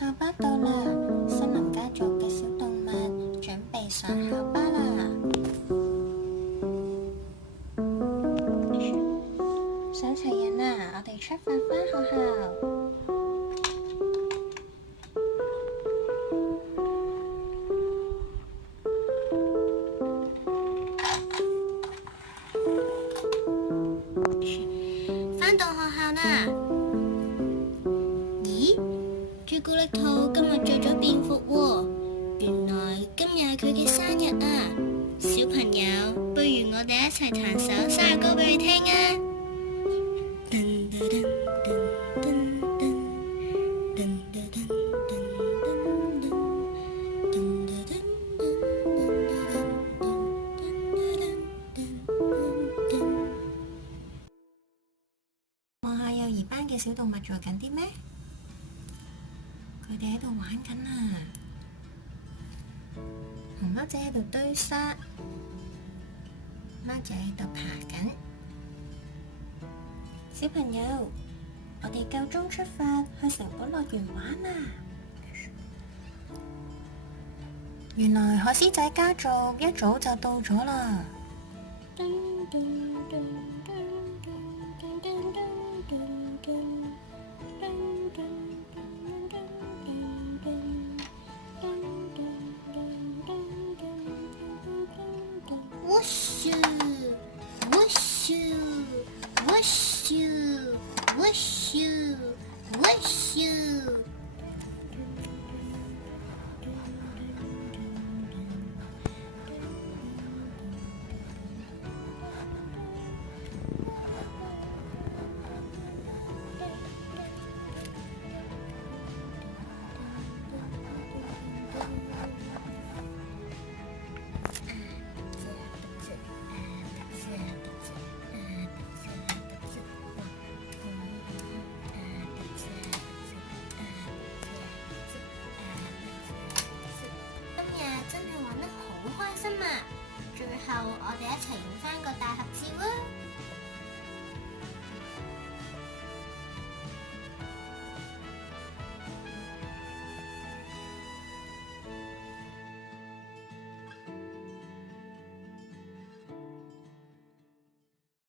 校巴到啦，森林家族嘅小動物準備上校巴啦。上齊人啦，我哋出發返學校。返到學校啦。咦？朱古力兔今日着咗便服喎，原來今日係佢嘅生日啊！小朋友，不如我哋一齊彈首生日歌俾佢聽啊！望下幼兒班嘅小動物做緊啲咩？佢哋喺度玩緊啊！熊貓仔喺度堆沙，貓仔喺度爬緊。小朋友，我哋夠鐘出發去城堡樂園玩啊！原來海獅仔家族一早就到咗啦。Whoosh, whoosh, whoosh, whoosh, whoosh. 真係玩得好開心啊！最後我哋一齊影返個大合照啊！